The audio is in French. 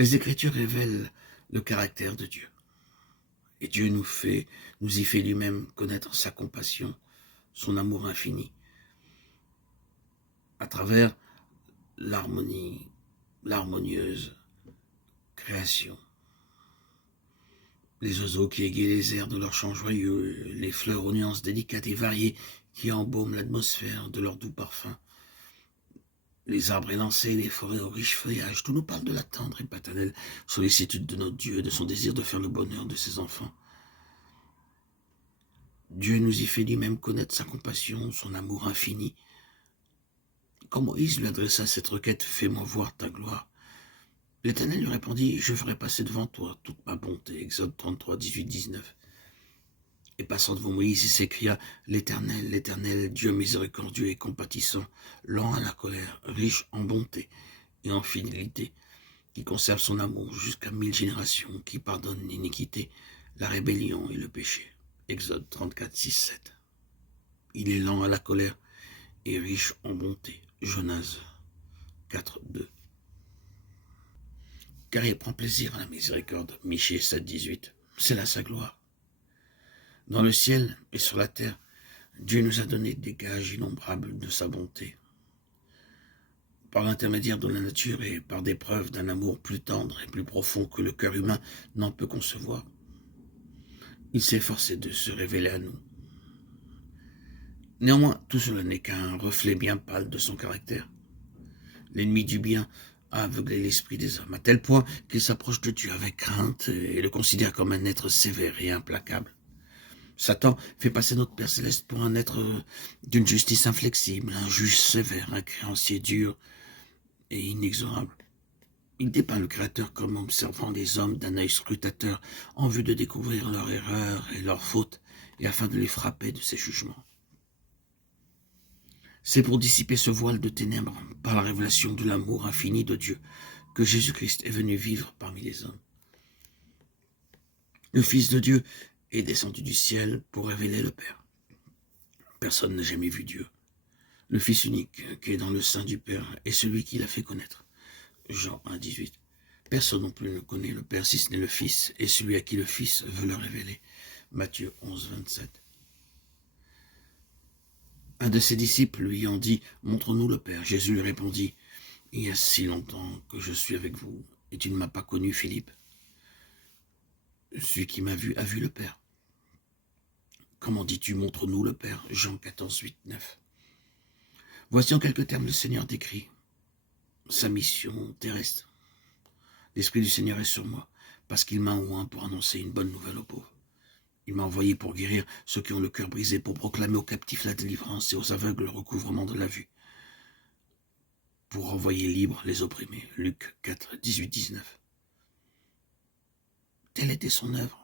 Les Écritures révèlent le caractère de Dieu. Et Dieu nous y fait lui-même connaître sa compassion, son amour infini, à travers l'harmonieuse création. Les oiseaux qui égayent les airs de leurs chants joyeux, les fleurs aux nuances délicates et variées qui embaument l'atmosphère de leur doux parfum, les arbres élancés, les forêts aux riches feuillages, tout nous parle de la tendre et paternelle sollicitude de notre Dieu, de son désir de faire le bonheur de ses enfants. Dieu nous y fait lui-même connaître sa compassion, son amour infini. Quand Moïse lui adressa cette requête, « Fais-moi voir ta gloire », l'Éternel lui répondit, « Je ferai passer devant toi toute ma bonté » Exode 33, 18, 19. Et passant devant Moïse, il s'écria, « L'Éternel, l'Éternel, Dieu miséricordieux et compatissant, lent à la colère, riche en bonté et en fidélité, qui conserve son amour jusqu'à 1000 générations, qui pardonne l'iniquité, la rébellion et le péché. » Exode 34, 6, 7. Il est lent à la colère et riche en bonté. Jonas 4, 2. Car il prend plaisir à la miséricorde. Michée 7, 18. C'est là sa gloire. Dans le ciel et sur la terre, Dieu nous a donné des gages innombrables de sa bonté. Par l'intermédiaire de la nature et par des preuves d'un amour plus tendre et plus profond que le cœur humain n'en peut concevoir, il s'est efforcé de se révéler à nous. Néanmoins, tout cela n'est qu'un reflet bien pâle de son caractère. L'ennemi du bien a aveuglé l'esprit des hommes, à tel point qu'ils s'approchent de Dieu avec crainte et le considèrent comme un être sévère et implacable. Satan fait passer notre Père Céleste pour un être d'une justice inflexible, un juge sévère, un créancier dur et inexorable. Il dépeint le Créateur comme observant les hommes d'un œil scrutateur en vue de découvrir leurs erreurs et leurs fautes et afin de les frapper de ses jugements. C'est pour dissiper ce voile de ténèbres par la révélation de l'amour infini de Dieu que Jésus-Christ est venu vivre parmi les hommes. Le Fils de Dieu est descendu du ciel pour révéler le Père. Personne n'a jamais vu Dieu. Le Fils unique qui est dans le sein du Père est celui qui l'a fait connaître. Jean 1, 18. Personne non plus ne connaît le Père si ce n'est le Fils et celui à qui le Fils veut le révéler. Matthieu 11, 27. Un de ses disciples lui ayant dit « Montre-nous le Père ». Jésus lui répondit « Il y a si longtemps que je suis avec vous et tu ne m'as pas connu, Philippe. Celui qui m'a vu a vu le Père. » Comment dis-tu « Montre-nous le Père » Jean 14, 8, 9. Voici en quelques termes le Seigneur décrit sa mission terrestre. L'Esprit du Seigneur est sur moi parce qu'il m'a oint pour annoncer une bonne nouvelle aux pauvres. Il m'a envoyé pour guérir ceux qui ont le cœur brisé, pour proclamer aux captifs la délivrance et aux aveugles le recouvrement de la vue, pour renvoyer libres les opprimés. Luc 4, 18, 19. Telle était son œuvre.